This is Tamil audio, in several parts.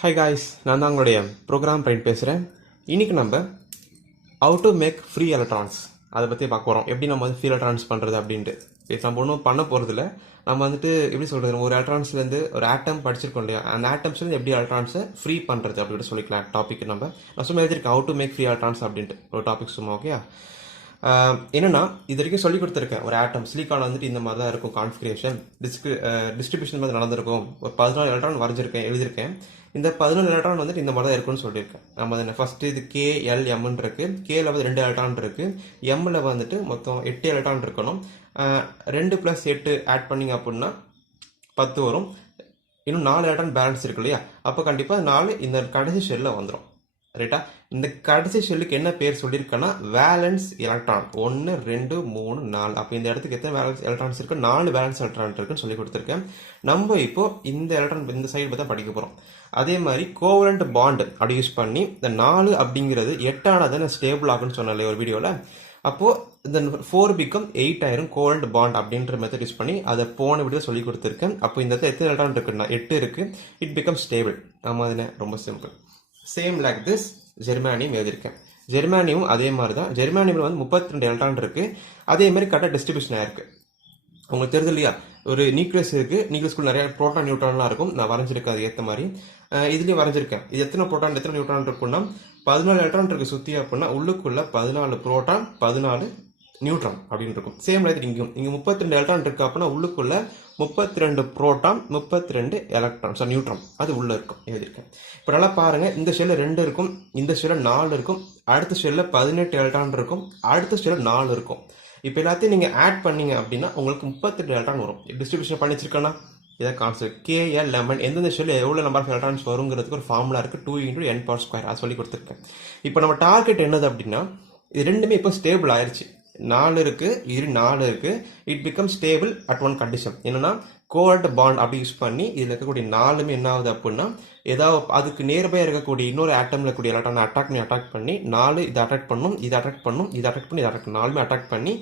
ஹாய் காய்ஸ், நான் தான் உங்களுடைய ப்ரோக்ராம் ரைட் பேசுகிறேன். இன்றைக்கி நம்ம how to make free electrons அதை பற்றி பார்க்க போகிறோம். எப்படி நம்ம ஃப்ரீ எலக்ட்ரான்ஸ் பண்ணுறது அப்படின்ட்டு. நம்ம ஒன்றும் பண்ண போகிறதில்ல. நம்ம எப்படி சொல்கிறது, ஒரு எலக்ட்ரான்ஸ்லேருந்து ஒரு ஆட்டம் படிச்சிருக்கோம் இல்லையா, அந்த ஆட்டம்ஸ்லேருந்து எப்படி எலக்ட்ரான்ஸை ஃப்ரீ பண்ணுறது அப்படின்னு சொல்லிக்கலாம். டாபிக் நான் சும்மா எழுதியிருக்கேன் how to make free electrons அப்படின்ட்டு ஒரு டாபிக் சும்மா. ஓகே, என்னன்னா இது வரைக்கும் சொல்லி கொடுத்துருக்கேன். ஒரு ஆட்டம் சிலிக்கான் இந்த மாதிரி தான் இருக்கும் கான்ஃபிகரேஷன், டிஸ்ட்ரிபியூஷன் மாதிரி நடந்திருக்கும். ஒரு 14 எலக்ட்ரான் எழுதியிருக்கேன். இந்த 14 எலக்ட்ரான் இந்த மாதிரி தான் இருக்குன்னு சொல்லியிருக்கேன். நம்ம ஃபர்ஸ்ட் இது KLMன்னு இருக்கு. கேல 2 எலக்ட்ரான் இருக்கு. எம்ல மொத்தம் 8 எலக்ட்ரான் இருக்கணும். 2 + 8 ஆட் பண்ணிங்க அப்படின்னா 10 வரும். இன்னும் 4 எலக்ட்ரான் பேலன்ஸ் இருக்கு இல்லையா, அப்போ கண்டிப்பாக 4 இந்த கடைசி ஷெல்ல வந்துடும். ரைட்டா? இந்த கடைசி ஷெல்லுக்கு என்ன பேர் சொல்லியிருக்கேன்னா வேலன்ஸ் எலக்ட்ரான். 1 2 3 4. அப்போ இந்த இடத்துக்கு எத்தனை வேலன்ஸ் எலக்ட்ரான்ஸ் இருக்கு? 4 வேலன்ஸ் எலக்ட்ரான் இருக்குன்னு சொல்லி கொடுத்துருக்கேன். நம்ம இப்போ இந்த எலக்ட்ரான் இந்த சைடு பார்த்தா படிக்க போகிறோம். அதே மாதிரி கோவலண்ட் பாண்ட் அப்படி யூஸ் பண்ணி இந்த 4 அப்படிங்கிறது 8 ஆனதான ஸ்டேபிள் ஆகுன்னு சொன்னாலே ஒரு வீடியோவில். அப்போது இந்த 4 become 8 ஆயிரும் கோவலண்ட் பாண்ட் அப்படின்ற மெத்தட் யூஸ் பண்ணி அதை போன வீடியோ சொல்லி கொடுத்துருக்கேன். அப்போ இந்த இடத்துல எத்தனை எலக்ட்ரான் இருக்குன்னா 8 இருக்கு. It become stable. ஆமாம், அதுன்னு ரொம்ப சிம்பிள். சேம் லைக் திஸ் ஜெர்மானியம் எழுதியிருக்கேன். ஜெர்மானியம் அதே மாதிரி தான். ஜெர்மானியமில் 32 எலக்ட்ரான் இருக்கு. அதே மாதிரி கரெக்டாக டிஸ்ட்ரிபியூஷன் ஆயிருக்கு. உங்களுக்கு தெரியுது இல்லையா, ஒரு நியூக்ளியஸ் இருக்கு. நியூக்ளியஸ்குள்ள நிறைய புரோட்டான் நியூட்ரான்லாம் இருக்கும். நான் வரைஞ்சிருக்கேன் அது ஏற்ற மாதிரி. இதுலேயும் வரைஞ்சிருக்கேன். இது எத்தனை புரோட்டான் எத்தனை நியூட்ரான் இருக்குன்னா 14 எலக்ட்ரான் இருக்கு சுற்றி. அப்படின்னா உள்ளுக்குள்ள 14 புரோட்டான் 14 நியூட்ரான் அப்படின்னு இருக்கும். சேம் லைக் இங்கேயும் இங்கே 32 எலக்ட்ரான் இருக்கு. அப்படின்னா உள்ளுக்குள்ள 32 புரோட்டான் 32 எலக்ட்ரான் நியூட்ரான் அது உள்ள இருக்கும் எழுதியிருக்கேன். இப்போ நல்லா பாருங்க, இந்த ஷெல்ல 2 இருக்கும், இந்த ஷெல்ல 4 இருக்கும், அடுத்த ஷெல்ல 18 எலக்ட்ரான் இருக்கும், அடுத்த ஷெல்ல 4 இருக்கும். இப்போ எல்லாத்தையும் நீங்க ஆட் பண்ணீங்க அப்படின்னா உங்களுக்கு 32 எலக்ட்ரான் வரும். டிஸ்ட்ரிபியூஷன் பண்ணி வச்சிருக்கேன்னா இதை கான்செப்ட் KLMN எந்தெந்த ஷெல்ல எவ்வளோ நம்பர் ஆஃப் எலக்ட்ரான்ஸ் வருங்கிறதுக்கு ஒரு ஃபார்முலா இருக்கு. 2 × n² அதை சொல்லி கொடுத்துருக்கேன். இப்போ நம்ம டார்கெட் என்னது அப்படின்னா, இது ரெண்டுமே இப்போ ஸ்டேபிள் ஆயிடுச்சு. 4 இருக்கு, இது 4 இருக்கு. It become stable at one condition. என்னன்னா கோவலண்ட் பாண்ட் அப்படி யூஸ் பண்ணி இதில் இருக்கக்கூடிய 4மே என்ன ஆகுது அப்படின்னா, ஏதாவது அதுக்கு நேர்பையாக இருக்கக்கூடிய இன்னொரு ஆட்டம்ல இருக்கக்கூடிய எலக்ட்ரானை அட்டாக் பண்ணி 4 இதை அட்டாக் பண்ணும், இதை அட்டாக் பண்ணும், இதை அட்டாக் பண்ணி, இதை அட்டாக் 4மே அட்டாக் பண்ணி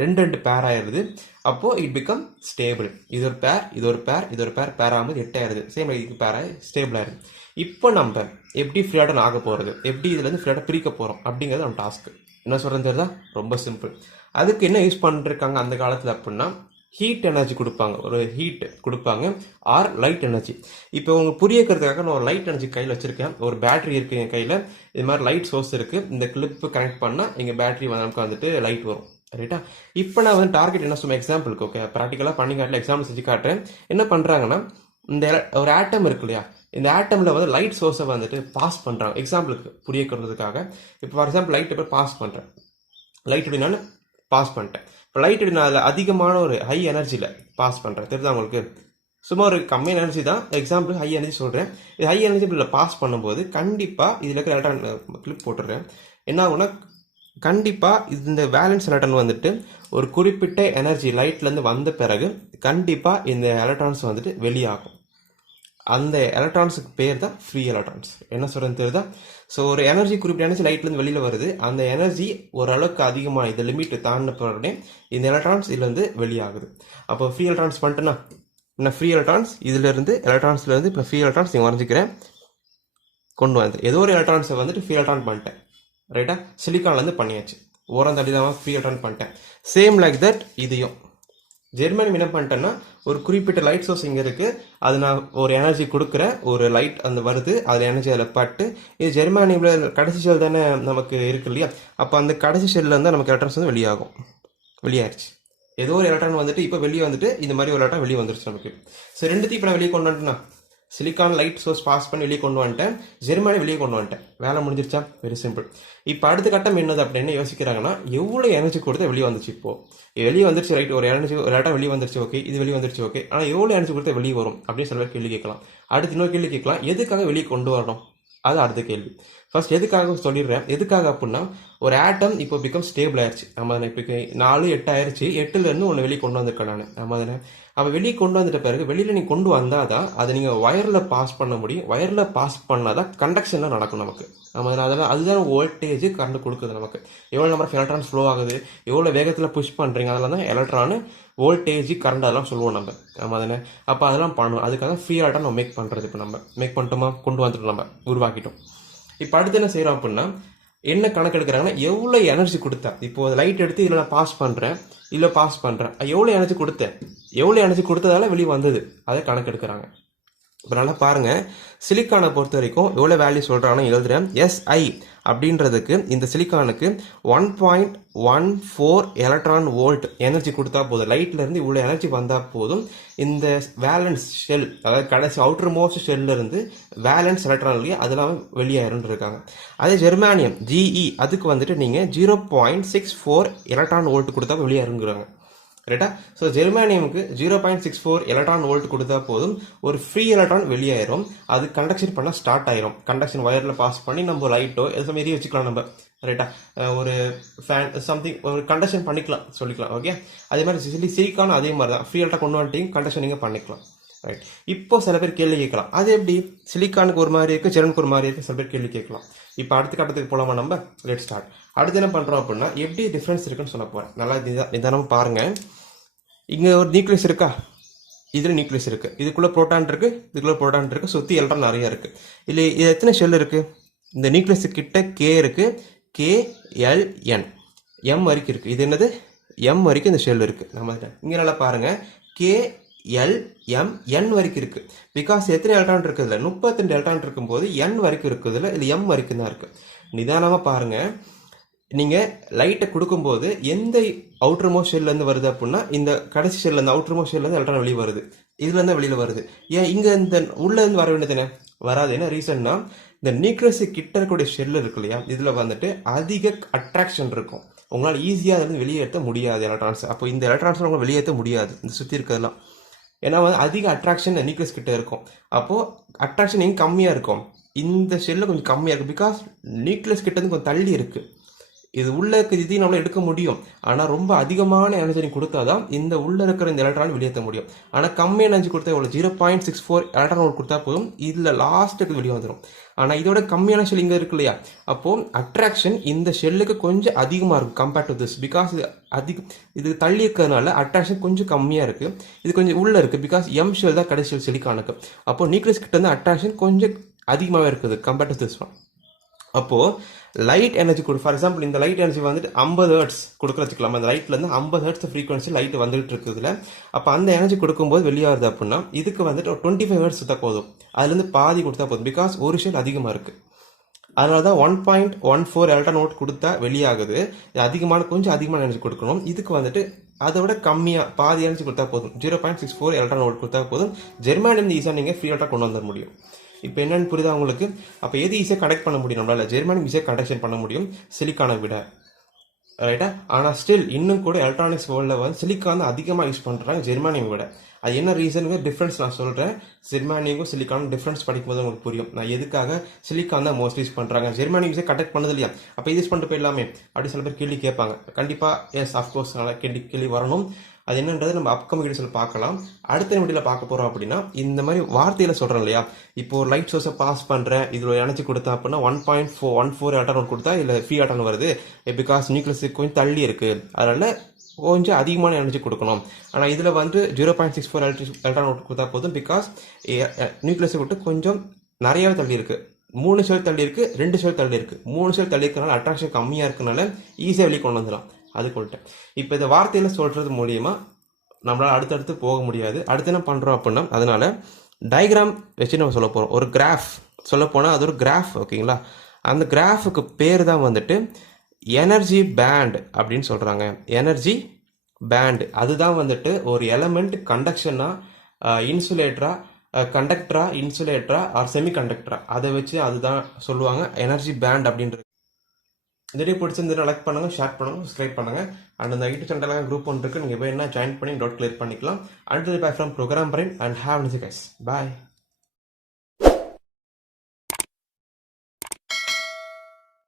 2 பேர் ஆயிருது. அப்போ இட் பிகம் ஸ்டேபிள். இது ஒரு பேர், இது ஒரு பேர், இது ஒரு பேர் ஆகும்போது 8 ஆயிருது. சேம் இதுக்கு பேர் ஸ்டேபிள் ஆயிருது. இப்போ நம்ம எப்படி ஃப்ரீயாட்டம் ஆக போறது, எப்படி இதுல இருந்து ஃப்ரீயாட்டம் பிரிக்க போறோம் அப்படிங்கிறது நம்ம டாஸ்க். என்ன சொல்றது தெரியுதா? ரொம்ப சிம்பிள். அதுக்கு என்ன யூஸ் பண்ணிருக்காங்க அந்த காலத்துல அப்படின்னா, ஹீட் எனர்ஜி கொடுப்பாங்க. ஒரு ஹீட் கொடுப்பாங்க ஆர் லைட் எனர்ஜி. இப்போ உங்களுக்கு புரியக்கிறதுக்காக நான் ஒரு லைட் எனர்ஜி கையில் வச்சிருக்கேன். ஒரு பேட்டரி இருக்கு என் கையில். இது மாதிரி லைட் சோர்ஸ் இருக்கு. இந்த கிளிப்பு கனெக்ட் பண்ணால் எங்கள் பேட்டரி நமக்கு லைட் வரும். ரைட்டா? இப்போ நான் டார்கெட் என்ன சும்மா எக்ஸாம்பிளுக்கு, ஓகே, ப்ராக்டிக்கலாக பண்ணி காட்டல, எக்ஸாம்பிள் செஞ்சு காட்டுறேன். என்ன பண்ணுறாங்கன்னா, இந்த ஒரு ஆட்டம் இருக்கு இல்லையா, இந்த ஆட்டம்ல லைட் சோர்ஸை பாஸ் பண்றாங்க. எக்ஸாம்பிளுக்கு புரியக்கிறதுக்காக இப்போ ஃபார் எக்ஸாம்பிள் லைட் இப்போ பாஸ் பண்றேன். லைட் எப்படி நான் பாஸ் பண்ணிட்டேன். இப்போ லைட் எப்படி நான் அதில் அதிகமான ஒரு ஹை எனர்ஜியில் பாஸ் பண்ணுறேன். தெரியுதா உங்களுக்கு? சும்மா ஒரு கம்மி எனர்ஜி தான். எக்ஸாம்பிள் ஹை எனர்ஜி சொல்கிறேன். இது ஹை எனர்ஜி இப்படி பாஸ் பண்ணும்போது கண்டிப்பாக இதில் இருக்கிற எலக்ட்ரான் கிளிப் போட்டுடுறேன். என்ன ஆகும்னா, கண்டிப்பாக இந்த வேலன்ஸ் எலக்ட்ரான் ஒரு குறிப்பிட்ட எனர்ஜி லைட்லேருந்து வந்த பிறகு கண்டிப்பாக இந்த எலக்ட்ரான்ஸ் வெளியாகும். அந்த எலக்ட்ரான்ஸுக்கு பேர் தான் ஃப்ரீ எலக்ட்ரான்ஸ். என்ன சொல்றது தெரியுதா? ஸோ ஒரு எனர்ஜி குறிப்பிட்ட எனர்ஜி லைட்லேருந்து வெளியில் வருது. அந்த எனர்ஜி ஓரளவுக்கு அதிகமாக இந்த லிமிட் தாண்டின பிறகு இந்த எலக்ட்ரான்ஸ் இதுலேருந்து வெளியாகுது. அப்போ ஃப்ரீ எலக்ட்ரான்ஸ் பண்ணிட்டேன்னா என்ன, ஃப்ரீ எலக்ட்ரான்ஸ் எலக்ட்ரான்ஸ்லேருந்து இப்போ ஃப்ரீ எலக்ட்ரான்ஸ் நீங்கள் வரைஞ்சிக்கிறேன் கொண்டு வந்து ஏதோ ஒரு எலக்ட்ரான்ஸை ஃப்ரீ எலக்ட்ரான் பண்ணிட்டேன். ரைட்டா? சிலிக்கான்லேருந்து பண்ணியாச்சு. ஓரம் தள்ளி தான் ஃப்ரீ எலக்ட்ரான் பண்ணிட்டேன். சேம் லைக் தட் இதையும் ஜெர்மானியம் என்ன பண்ணிட்டேன்னா, ஒரு குறிப்பிட்ட லைட் சோர்ஸ் இங்கே இருக்கு. அது நான் ஒரு எனர்ஜி கொடுக்குறேன், ஒரு லைட் வருது, அதில் எனர்ஜி அதில் பட்டு இது ஜெர்மானியமில் கடைசி ஷெல் தானே நமக்கு இருக்கு இல்லையா. அப்போ அந்த கடைசி ஷெல்லில் நமக்கு எலக்ட்ரான்ஸ் வெளியாயிருச்சு. ஏதோ ஒரு எலக்ட்ரான் இப்போ வெளியே இந்த மாதிரி ஒரு எலக்ட்ரான் வெளியே வந்துருச்சு நமக்கு. ஸோ ரெண்டுத்தையும் இப்போ நான் வெளியே கொண்டு வந்துட்டேன்னா, சிலிக்கான் லைட் சோர்ஸ் பாஸ் பண்ணி வெளியே கொண்டு வந்துட்டேன், ஜெர்மானியம் வெளியே கொண்டு வந்துட்டேன். வேலை முடிஞ்சிருச்சா? Very simple. இப்போ அடுத்த கட்டம் என்னது அப்படின்னு யோசிக்கிறாங்கன்னா, எவ்வளோ எனர்ஜி கொடுத்து வெளியே வந்துச்சு. இப்போ வெளியே வந்துருச்சு, ரைட், ஒரு எலக்ட்ரான் வெளியே வந்துருச்சு, ஓகே, இது வெளியே வந்துருச்சு, ஓகே, ஆனால் எவ்வளோ எனர்ஜி கொடுத்தா வெளியே வரும் அப்படின்னு சில பேர் கேள்வி கேட்கலாம். அடுத்து இன்னொரு கேள்வி கேட்கலாம், எதுக்காக வெளியே கொண்டு வரணும்? அது அடுத்த கேள்வி. ஃபர்ஸ்ட் எதுக்காக சொல்லிடுறேன். எதுக்காக அப்படின்னா ஒரு ஆட்டம் இப்போ பிகம் ஸ்டேபிள் ஆயிடுச்சு. நம்ம இப்போ 4 8 ஆயிடுச்சு. 8லேருந்து ஒன்று வெளியே கொண்டு வந்திருக்கேன் நான். நம்ம அதில் அவள் வெளியே கொண்டு வந்துட்ட பிறகு வெளியில் நீங்கள் கொண்டு வந்தால் தான் அதை நீங்கள் வயரில் பாஸ் பண்ண முடியும். வயரில் பாஸ் பண்ணால் தான் கண்டக்ஷனில் நடக்கும் நமக்கு. நம்ம அதெல்லாம் அதுதான் வோல்டேஜ் கரண்ட் கொடுக்குது நமக்கு. எவ்வளோ நம்பர் ஆஃப் எலக்ட்ரான்ஸ் ஃப்ளோ ஆகுது, எவ்வளோ வேகத்தில் புஷ் பண்ணுறீங்க, அதெல்லாம் தான் எலக்ட்ரானு வோல்டேஜ் கரண்ட் அதெல்லாம் சொல்லுவோம் நம்ம அதில். அப்போ அதெல்லாம் பண்ணணும். அதுக்காக ஃப்ரீ எலக்ட்ரான் நம்ம மேக் பண்ணுறது. இப்போ நம்ம மேக் பண்ணிட்டோமா, கொண்டு வந்துட்டோம், நம்ம உருவாக்கிட்டோம். இப்போ அடுத்து என்ன செய்கிறோம் அப்படின்னா என்ன கணக்கு எடுக்கிறாங்கன்னா எவ்வளோ எனர்ஜி கொடுத்தா. இப்போ லைட் எடுத்து இதில் நான் பாஸ் பண்ணுறேன், இல்லை பாஸ் பண்ணுறேன், எவ்வளோ எனர்ஜி கொடுத்தேன், எவ்வளோ எனர்ஜி கொடுத்ததால வெளியே வந்தது, அதை கணக்கு எடுக்கிறாங்க. இப்போ நல்லா பாருங்க, சிலிக்கானை பொறுத்த வரைக்கும் எவ்வளோ வேல்யூ சொல்கிறாங்கன்னு எழுதுறேன். SI அப்படின்றதுக்கு இந்த சிலிக்கானுக்கு 1.14 எலக்ட்ரான் வோல்ட் எனர்ஜி கொடுத்தா போதும். லைட்ல இருந்து இவ்வளோ எனர்ஜி வந்தால் போதும் இந்த வேலன்ஸ் ஷெல், அதாவது கடைசி அவுட்டர் மோஸ்ட் ஷெல்ல இருந்து வேலன்ஸ் எலக்ட்ரான்லேயே அதெல்லாம் வெளியாயிருன்னு இருக்காங்க. அதே ஜெர்மானியம் GE அதுக்கு வந்துட்டு நீங்கள் 0.64 எலக்ட்ரான் வோல்ட் கொடுத்தா வெளியாருங்கிறாங்க. ரைட்டா? ஸோ ஜெர்மானியமுக்கு 0.64 எலக்ட்ரான் வோல்ட் கொடுத்தா போதும் ஒரு ஃப்ரீ எலக்ட்ரான் வெளியாயிரும். அது கண்டக்ஷன் பண்ண ஸ்டார்ட் ஆயிரும். கண்டக்ஷன் வயரில் பாஸ் பண்ணி நம்ம லைட்டோ எது மாரி வச்சுக்கலாம் நம்ம. ரைட்டா? ஒரு ஃபேன் சம்திங் ஒரு கண்டக்ஷன் பண்ணிக்கலாம் சொல்லிக்கலாம். ஓகே, அதே மாதிரி சிலிக்கான் அதே மாதிரி தான் ஃப்ரீ எலக்ட்ரான் கொண்டு வந்துட்டு கண்டக்ஷன் நீங்கள் பண்ணிக்கலாம். ரைட். இப்போ சில பேர் கேள்வி கேட்கலாம், அது எப்படி சிலிக்கானுக்கு ஒரு மாதிரி இருக்கு, ஜெர்மனுக்கு ஒரு மாதிரி இருக்கு, சில பேர் கேள்வி கேட்கலாம். இப்போ அடுத்த கட்டத்துக்கு போலாமா நம்ம? Let start. அடுத்து என்ன பண்றோம் அப்படின்னா எப்படி டிஃபரன்ஸ் இருக்குன்னு சொல்ல போறேன். நல்லா நிதானமா பாருங்க. இங்க ஒரு நியூக்ளியஸ் இருக்கா, இதுல நியூக்ளியஸ் இருக்கு, இதுக்குள்ள புரோட்டான் இருக்கு, இதுக்குள்ள புரோட்டான் இருக்கு, சுத்தி எலக்ட்ரான் நிறைய இருக்கு. இல்ல இது எத்தனை ஷெல் இருக்கு? இந்த நியூக்ளியஸ் கிட்ட K இருக்கு, KLN M வரைக்கும் இருக்கு. இது என்னது? M வரைக்கும் இந்த ஷெல் இருக்கு. நம்ம இங்க நல்லா பாருங்க, KLM வரைக்கும் இருக்கு. பிகாஸ் எத்தனை எலக்ட்ரான் இருக்குதுல 32 எலக்ட்ரான் இருக்கும்போது N வரைக்கும் இருக்குதுல, இது M வரைக்கும் தான் இருக்கு. நிதானமா பாருங்க. நீங்க லைட்டை கொடுக்கும்போது எந்த அவுட்டர் மோஸ்ட் ஷெல்ல இருந்து வருது அப்படின்னா இந்த கடைசி ஷெல்ல இருந்து அவுட்டர் மோஸ்ட் ஷெல்ல இருந்து எலக்ட்ரான் வெளியே வருது. இதுல இருந்து வெளியில வருது. ஏன் இங்க இந்த உள்ள இருந்து வர வேண்டியது வராது. என்ன ரீசன்னா இந்த நியூக்ளியஸ் கிட்ட இருக்கக்கூடிய ஷெல் இருக்கு இல்லையா, இதுல வந்துட்டு அதிக அட்ராக்ஷன் இருக்கும். உங்களால் ஈஸியாக அதிலிருந்து வெளியேற்ற முடியாது எலக்ட்ரான்ஸ். அப்போ இந்த எலக்ட்ரான்ஸ் உங்களால் வெளியேற்ற முடியாது இந்த சுற்றி இருக்கிறதுலாம். ஏன்னா வந்து அதிக அட்ராக்ஷன் நியூக்ளியஸ் கிட்ட இருக்கும். அப்போ அட்ராக்ஷன் எங்க கம்மியா இருக்கும், இந்த ஷெல்ல கொஞ்சம் கம்மியா இருக்கு. பிகாஸ் நியூக்ளியஸ் கிட்ட இருந்து கொஞ்சம் தள்ளி இருக்கு. இது உள்ள இருக்கு, இதையும் நம்மளால எடுக்க முடியும். ஆனா ரொம்ப அதிகமான எனர்ஜி கொடுத்தாதான் இந்த உள்ள இருக்கிற இந்த எலக்ட்ரான் வெளியேற்ற முடியும். ஆனா கம்மி எனர்ஜி கொடுத்தா எவ்வளவு 0.64 எலக்ட்ரான் வோல்ட் கொடுத்தா போதும், இதுல லாஸ்ட்டுக்கு வெளியே வந்துடும். ஆனா இதோட கம்மியான ஷெல் இங்க இருக்கு இல்லையா, அப்போ அட்ராக்ஷன் இந்த ஷெல்லுக்கு கொஞ்சம் அதிகமா இருக்கும் கம்பேர்ட் டு திஸ். பிகாஸ் இது தள்ளி இருக்கிறதுனால அட்ராக்ஷன் கொஞ்சம் கம்மியா இருக்கு. இது கொஞ்சம் உள்ள இருக்கு. பிகாஸ் M ஷெல் தான் கடைசி ஷெல் சிலிக்கானுக்கு. அப்போ நியூக்ளியஸ் கிட்ட இருந்து அட்ராக்ஷன் கொஞ்சம் அதிகமாகவே இருக்குது கம்பேர்ட் டு திஸ் ஒன். அப்போ லைட் எனர்ஜி கொடு, ஃபார் எக்ஸாம்பிள் இந்த லைட் எனர்ஜி வந்துட்டு 50 ஹெர்ட்ஸ் கொடுக்க வச்சுக்கலாம். அந்த லைட்ல இருந்து 50 ஹெர்ட்ஸ் ஃப்ரீக்வன்சி லைட் வந்துட்டு இருக்குதுல. அப்போ அந்த எனர்ஜி கொடுக்கும்போது வெளியாகுது அப்படின்னா இதுக்கு வந்துட்டு ஒரு 25 ஹெர்ட்ஸ் தான் போதும். அதுல இருந்து பாதி கொடுத்தா போதும். பிகாஸ் ஒரு ஷெல் அதிகமா இருக்கு. அதனாலதான் 1.14 எலக்ட்ரான் வோல்ட் கொடுத்தா வெளியாகுது. கொஞ்சம் அதிகமான எனர்ஜி கொடுக்கணும். இதுக்கு வந்துட்டு அதை விட கம்மியா பாதி எனர்ஜி கொடுத்தா போதும், 0.64 எலக்ட்ரான் வோல்ட் கொடுத்தா போதும். ஜெர்மானியம் ஈஸியா நீங்க ஃப்ரீ எலக்ட்ரான் கொண்டு வந்துட முடியும். இப்போ என்னன்னு புரியுதா உங்களுக்கு? அப்போ எது ஈஸியாக கனெக்ட் பண்ண முடியும் நம்மளால? ஜெர்மானியம் ஈஸியாக கனெக்ஷன் பண்ண முடியும் சிலிக்கானை விட. ரைட்டா? ஆனால் ஸ்டில் இன்னும் கூட எலக்ட்ரானிக்ஸ் வேர்ல்டில் வந்து சிலிக்கான் தான் அதிகமாக யூஸ் பண்ணுறாங்க ஜெர்மானியம் விட. அது என்ன ரீசனுக்கு டிஃப்ரென்ஸ் நான் சொல்கிறேன். ஜெர்மானியமும் சிலிக்கானும் டிஃப்ரென்ஸ் படிக்கும்போது உங்களுக்கு புரியும் நான் எதுக்காக சிலிக்கான் தான் மோஸ்ட் யூஸ் பண்ணுறாங்க. ஜெர்மானியம் ஈஸியாக கனெக்ட் பண்ணது இல்லையா, அப்போ யூஸ் பண்ணிட்டு போயிடலாமே அப்படி சில பேர் கேள்வி கேட்பாங்க. கண்டிப்பாக எஸ் அஃப்கோர்ஸ் நல்லா கேள்வி வரணும். அது என்னன்றது நம்ம அப்கமிங் வீடியோஸ்ல பார்க்கலாம். அடுத்த வீடியோல பார்க்க போறோம் அப்படின்னா இந்த மாதிரி வார்த்தையில சொல்றேன் இல்லையா, இப்போ லைட் சோர்ஸை பாஸ் பண்றேன், இதுல எனர்ஜி கொடுத்தா அப்படின்னா 1.14 எலக்ட்ரான் கொடுத்தா இல்ல ஃப்ரீ எலக்ட்ரான் வருது. பிகாஸ் நியூக்ளியஸ் கொஞ்சம் தள்ளி இருக்கு, அதனால கொஞ்சம் அதிகமான எனர்ஜி கொடுக்கணும். ஆனா இதுல வந்து 0.64 எலக்ட்ரான் கொடுத்தா போதும். பிகாஸ் நியூக்ளியஸ் விட்டு கொஞ்சம் நிறையவே தள்ளி இருக்கு. 3 ஷெல் தள்ளி இருக்கு, 2 ஷெல் தள்ளி இருக்கு. 3 ஷெல் தள்ளி இருக்கனால அட்ராக்ஷன் கம்மியா இருக்கனால ஈஸியா வெளியே கொண்டு வந்துடலாம். அது கொள்ட்டேன். இப்போ இந்த வார்த்தையில சொல்றது மூலியமா நம்மளால அடுத்தடுத்து போக முடியாது. அடுத்து என்ன பண்றோம் அப்படின்னா அதனால டயக்ராம் வச்சு நம்ம சொல்ல போறோம். ஒரு கிராஃப் சொல்ல போனா அது ஒரு கிராஃப். ஓகேங்களா? அந்த கிராஃபுக்கு பேர் தான் வந்துட்டு எனர்ஜி பேண்ட் அப்படின்னு சொல்றாங்க. எனர்ஜி பேண்ட் அதுதான் வந்துட்டு ஒரு எலமெண்ட் கண்டக்ஷனா, இன்சுலேட்டரா, கண்டக்டரா, இன்சுலேட்டரா ஆர் செமி கண்டக்டரா, அதை வச்சு அதுதான் சொல்லுவாங்க எனர்ஜி பேண்ட் அப்படின்றது. இந்த வீடியோ பிடிச்சிருந்தா லைக் பண்ணுங்க, ஷேர் பண்ணுங்க, சப்ஸ்கிரைப் பண்ணுங்க. அண்ட் அந்த யூடியூப் சேனல் குரூப் ஒன்று இருக்கு, நீங்க போய் என்ன ஜாயின் பண்ணி டவுட் கிளியர் பண்ணிக்கலாம். And bye from program brain and have nice guys. Bye.